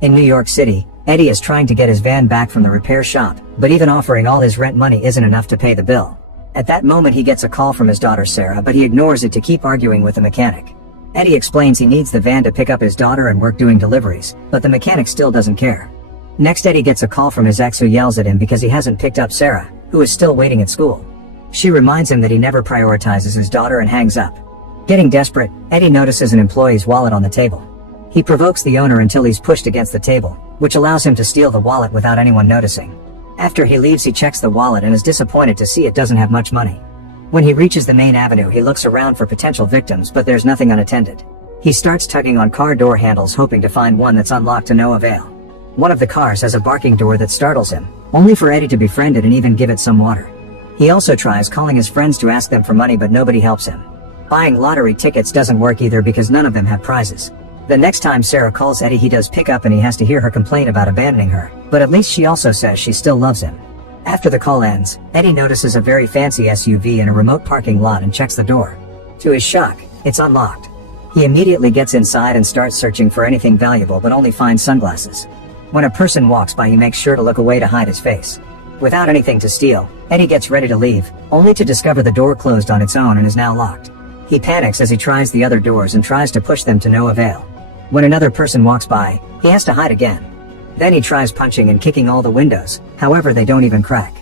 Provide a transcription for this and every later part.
In New York City, Eddie is trying to get his van back from the repair shop, but even offering all his rent money isn't enough to pay the bill. At that moment he gets a call from his daughter Sarah, but he ignores it to keep arguing with the mechanic. Eddie explains he needs the van to pick up his daughter and work doing deliveries, but the mechanic still doesn't care. Next, Eddie gets a call from his ex who yells at him because he hasn't picked up Sarah, who is still waiting at school. She reminds him that he never prioritizes his daughter and hangs up. Getting desperate, Eddie notices an employee's wallet on the table. He provokes the owner until he's pushed against the table, which allows him to steal the wallet without anyone noticing. After he leaves, he checks the wallet and is disappointed to see it doesn't have much money. When he reaches the main avenue, he looks around for potential victims, but there's nothing unattended. He starts tugging on car door handles, hoping to find one that's unlocked to no avail. One of the cars has a barking door that startles him, only for Eddie to befriend it and even give it some water. He also tries calling his friends to ask them for money, but nobody helps him. Buying lottery tickets doesn't work either because none of them have prizes. The next time Sarah calls Eddie, he does pick up and he has to hear her complain about abandoning her, but at least she also says she still loves him. After the call ends, Eddie notices a very fancy SUV in a remote parking lot and checks the door. To his shock, it's unlocked. He immediately gets inside and starts searching for anything valuable, but only finds sunglasses. When a person walks by, he makes sure to look away to hide his face. Without anything to steal, Eddie gets ready to leave, only to discover the door closed on its own and is now locked. He panics as he tries the other doors and tries to push them to no avail. When another person walks by, he has to hide again. Then he tries punching and kicking all the windows, however they don't even crack.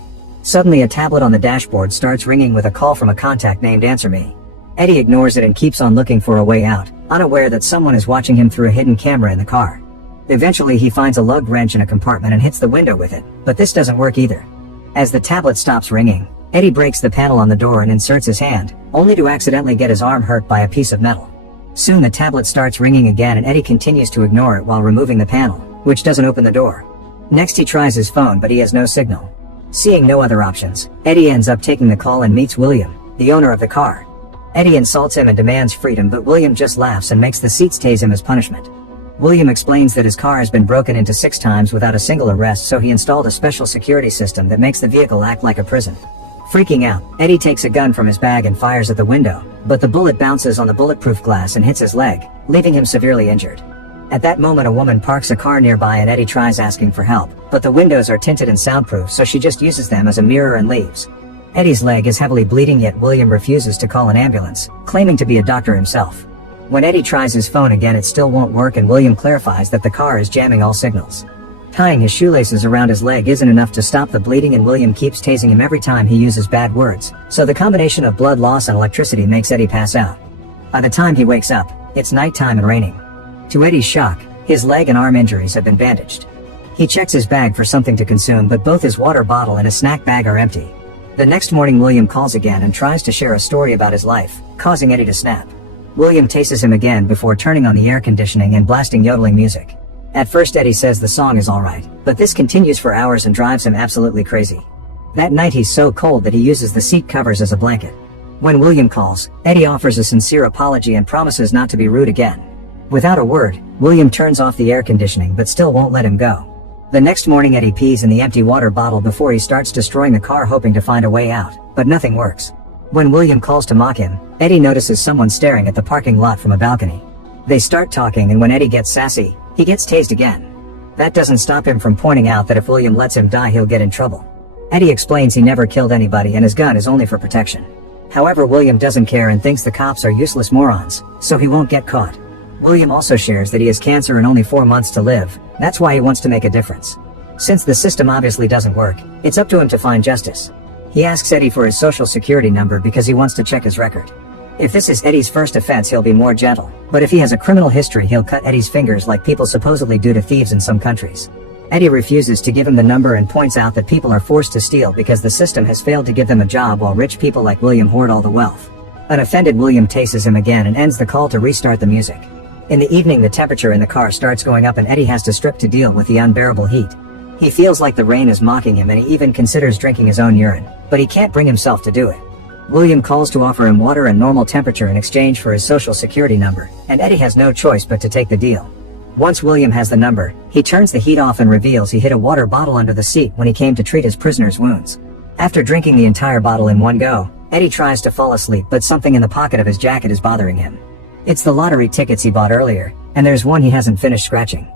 Suddenly a tablet on the dashboard starts ringing with a call from a contact named Answer Me. Eddie ignores it and keeps on looking for a way out, unaware that someone is watching him through a hidden camera in the car. Eventually he finds a lug wrench in a compartment and hits the window with it, but this doesn't work either. As the tablet stops ringing, Eddie breaks the panel on the door and inserts his hand, only to accidentally get his arm hurt by a piece of metal. Soon the tablet starts ringing again and Eddie continues to ignore it while removing the panel, which doesn't open the door. Next he tries his phone, but he has no signal. Seeing no other options, Eddie ends up taking the call and meets William, the owner of the car. Eddie insults him and demands freedom, but William just laughs and makes the seats tase him as punishment. William explains that his car has been broken into 6 times without a single arrest, so he installed a special security system that makes the vehicle act like a prison. Freaking out, Eddie takes a gun from his bag and fires at the window, but the bullet bounces on the bulletproof glass and hits his leg, leaving him severely injured. At that moment a woman parks a car nearby and Eddie tries asking for help, but the windows are tinted and soundproof, so she just uses them as a mirror and leaves. Eddie's leg is heavily bleeding, yet William refuses to call an ambulance, claiming to be a doctor himself. When Eddie tries his phone again, it still won't work, and William clarifies that the car is jamming all signals. Tying his shoelaces around his leg isn't enough to stop the bleeding, and William keeps tasing him every time he uses bad words, so the combination of blood loss and electricity makes Eddie pass out. By the time he wakes up, it's nighttime and raining. To Eddie's shock, his leg and arm injuries have been bandaged. He checks his bag for something to consume, but both his water bottle and his snack bag are empty. The next morning William calls again and tries to share a story about his life, causing Eddie to snap. William tases him again before turning on the air conditioning and blasting yodeling music. At first Eddie says the song is alright, but this continues for hours and drives him absolutely crazy. That night he's so cold that he uses the seat covers as a blanket. When William calls, Eddie offers a sincere apology and promises not to be rude again. Without a word, William turns off the air conditioning but still won't let him go. The next morning Eddie pees in the empty water bottle before he starts destroying the car, hoping to find a way out, but nothing works. When William calls to mock him, Eddie notices someone staring at the parking lot from a balcony. They start talking, and when Eddie gets sassy, he gets tased again. That doesn't stop him from pointing out that if William lets him die he'll get in trouble. Eddie explains he never killed anybody and his gun is only for protection. However, William doesn't care and thinks the cops are useless morons, so he won't get caught. William also shares that he has cancer and only 4 months to live. That's why he wants to make a difference. Since the system obviously doesn't work, it's up to him to find justice. He asks Eddie for his social security number because he wants to check his record. If this is Eddie's first offense, he'll be more gentle, but if he has a criminal history, he'll cut Eddie's fingers like people supposedly do to thieves in some countries. Eddie refuses to give him the number and points out that people are forced to steal because the system has failed to give them a job, while rich people like William hoard all the wealth. Unoffended, William tases him again and ends the call to restart the music. In the evening the temperature in the car starts going up and Eddie has to strip to deal with the unbearable heat. He feels like the rain is mocking him and he even considers drinking his own urine, but he can't bring himself to do it. William calls to offer him water and normal temperature in exchange for his social security number, and Eddie has no choice but to take the deal. Once William has the number, he turns the heat off and reveals he hid a water bottle under the seat when he came to treat his prisoner's wounds. After drinking the entire bottle in one go, Eddie tries to fall asleep, but something in the pocket of his jacket is bothering him. It's the lottery tickets he bought earlier, and there's one he hasn't finished scratching.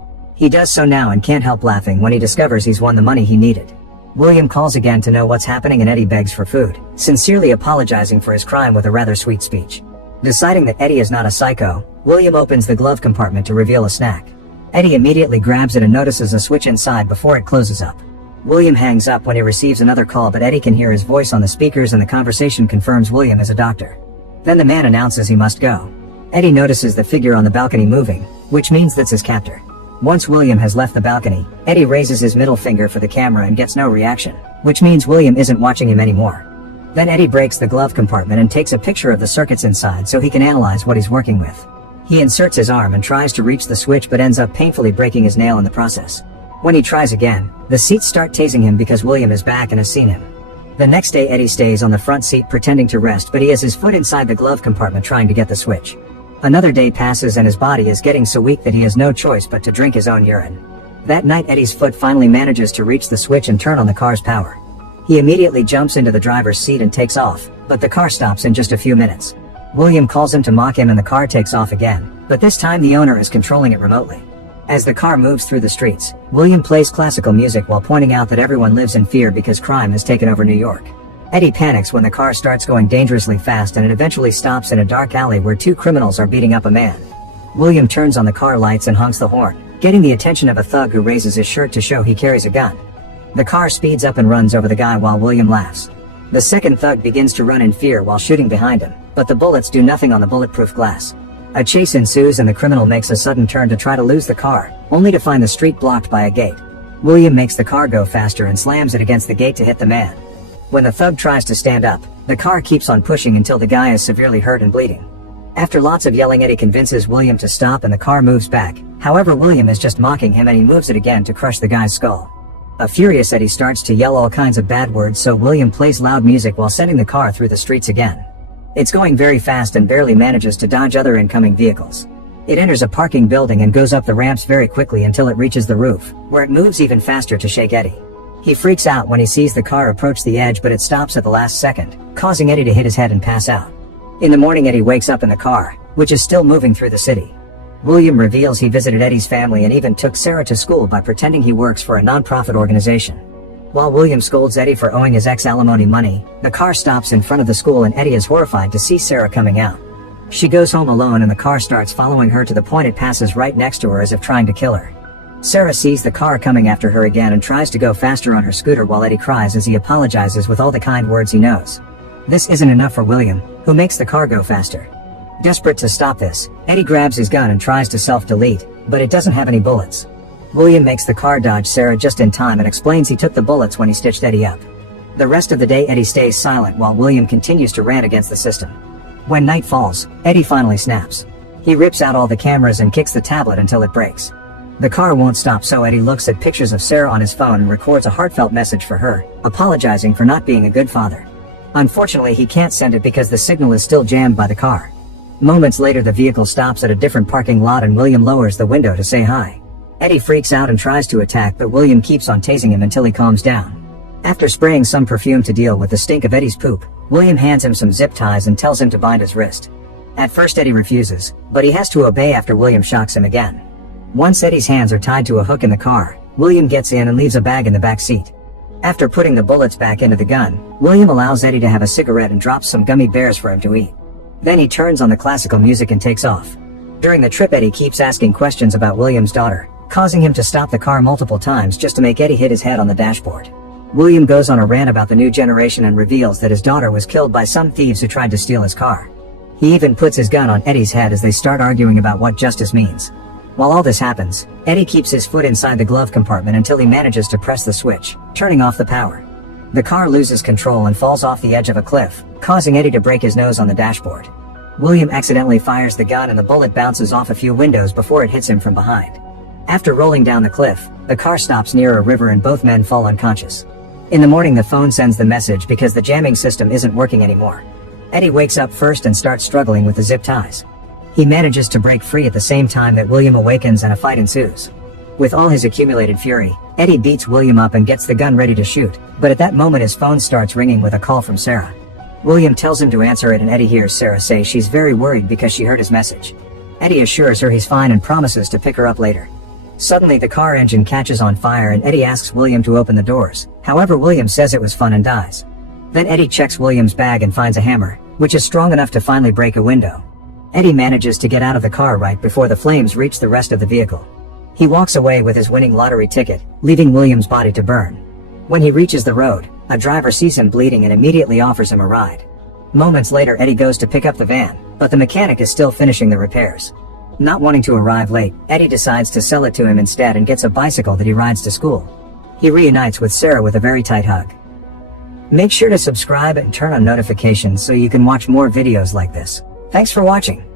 He does so now and can't help laughing when he discovers he's won the money he needed. William calls again to know what's happening and Eddie begs for food, sincerely apologizing for his crime with a rather sweet speech. Deciding that Eddie is not a psycho, William opens the glove compartment to reveal a snack. Eddie immediately grabs it and notices a switch inside before it closes up. William hangs up when he receives another call, but Eddie can hear his voice on the speakers and the conversation confirms William is a doctor. Then the man announces he must go. Eddie notices the figure on the balcony moving, which means that's his captor. Once William has left the balcony, Eddie raises his middle finger for the camera and gets no reaction, which means William isn't watching him anymore. Then Eddie breaks the glove compartment and takes a picture of the circuits inside so he can analyze what he's working with. He inserts his arm and tries to reach the switch but ends up painfully breaking his nail in the process. When he tries again, the seats start tasing him because William is back and has seen him. The next day Eddie stays on the front seat pretending to rest, but he has his foot inside the glove compartment trying to get the switch. Another day passes and his body is getting so weak that he has no choice but to drink his own urine. That night Eddie's foot finally manages to reach the switch and turn on the car's power. He immediately jumps into the driver's seat and takes off, but the car stops in just a few minutes. William calls him to mock him and the car takes off again, but this time the owner is controlling it remotely. As the car moves through the streets, William plays classical music while pointing out that everyone lives in fear because crime has taken over New York. Eddie panics when the car starts going dangerously fast and it eventually stops in a dark alley where two criminals are beating up a man. William turns on the car lights and honks the horn, getting the attention of a thug who raises his shirt to show he carries a gun. The car speeds up and runs over the guy while William laughs. The second thug begins to run in fear while shooting behind him, but the bullets do nothing on the bulletproof glass. A chase ensues and the criminal makes a sudden turn to try to lose the car, only to find the street blocked by a gate. William makes the car go faster and slams it against the gate to hit the man. When the thug tries to stand up, the car keeps on pushing until the guy is severely hurt and bleeding. After lots of yelling, Eddie convinces William to stop and the car moves back. However, William is just mocking him and he moves it again to crush the guy's skull. A furious Eddie starts to yell all kinds of bad words, so William plays loud music while sending the car through the streets again. It's going very fast and barely manages to dodge other incoming vehicles. It enters a parking building and goes up the ramps very quickly until it reaches the roof, where it moves even faster to shake Eddie. He freaks out when he sees the car approach the edge, but it stops at the last second, causing Eddie to hit his head and pass out. In the morning, Eddie wakes up in the car, which is still moving through the city. William reveals he visited Eddie's family and even took Sarah to school by pretending he works for a non-profit organization. While William scolds Eddie for owing his ex-alimony money, the car stops in front of the school and Eddie is horrified to see Sarah coming out. She goes home alone and the car starts following her to the point it passes right next to her as if trying to kill her. Sarah sees the car coming after her again and tries to go faster on her scooter while Eddie cries as he apologizes with all the kind words he knows. This isn't enough for William, who makes the car go faster. Desperate to stop this, Eddie grabs his gun and tries to self-delete, but it doesn't have any bullets. William makes the car dodge Sarah just in time and explains he took the bullets when he stitched Eddie up. The rest of the day Eddie stays silent while William continues to rant against the system. When night falls, Eddie finally snaps. He rips out all the cameras and kicks the tablet until it breaks. The car won't stop, so Eddie looks at pictures of Sarah on his phone and records a heartfelt message for her, apologizing for not being a good father. Unfortunately, he can't send it because the signal is still jammed by the car. Moments later, the vehicle stops at a different parking lot and William lowers the window to say hi. Eddie freaks out and tries to attack, but William keeps on tasing him until he calms down. After spraying some perfume to deal with the stink of Eddie's poop, William hands him some zip ties and tells him to bind his wrist. At first Eddie refuses, but he has to obey after William shocks him again. Once Eddie's hands are tied to a hook in the car, William gets in and leaves a bag in the back seat. After putting the bullets back into the gun, William allows Eddie to have a cigarette and drops some gummy bears for him to eat. Then he turns on the classical music and takes off. During the trip, Eddie keeps asking questions about William's daughter, causing him to stop the car multiple times just to make Eddie hit his head on the dashboard. William goes on a rant about the new generation and reveals that his daughter was killed by some thieves who tried to steal his car. He even puts his gun on Eddie's head as they start arguing about what justice means. While all this happens, Eddie keeps his foot inside the glove compartment until he manages to press the switch, turning off the power. The car loses control and falls off the edge of a cliff, causing Eddie to break his nose on the dashboard. William accidentally fires the gun and the bullet bounces off a few windows before it hits him from behind. After rolling down the cliff, the car stops near a river and both men fall unconscious. In the morning, the phone sends the message because the jamming system isn't working anymore. Eddie wakes up first and starts struggling with the zip ties. He manages to break free at the same time that William awakens and a fight ensues. With all his accumulated fury, Eddie beats William up and gets the gun ready to shoot, but at that moment his phone starts ringing with a call from Sarah. William tells him to answer it and Eddie hears Sarah say she's very worried because she heard his message. Eddie assures her he's fine and promises to pick her up later. Suddenly the car engine catches on fire and Eddie asks William to open the doors. However, William says it was fun and dies. Then Eddie checks William's bag and finds a hammer, which is strong enough to finally break a window. Eddie manages to get out of the car right before the flames reach the rest of the vehicle. He walks away with his winning lottery ticket, leaving William's body to burn. When he reaches the road, a driver sees him bleeding and immediately offers him a ride. Moments later, Eddie goes to pick up the van, but the mechanic is still finishing the repairs. Not wanting to arrive late, Eddie decides to sell it to him instead and gets a bicycle that he rides to school. He reunites with Sarah with a very tight hug. Make sure to subscribe and turn on notifications so you can watch more videos like this. Thanks for watching.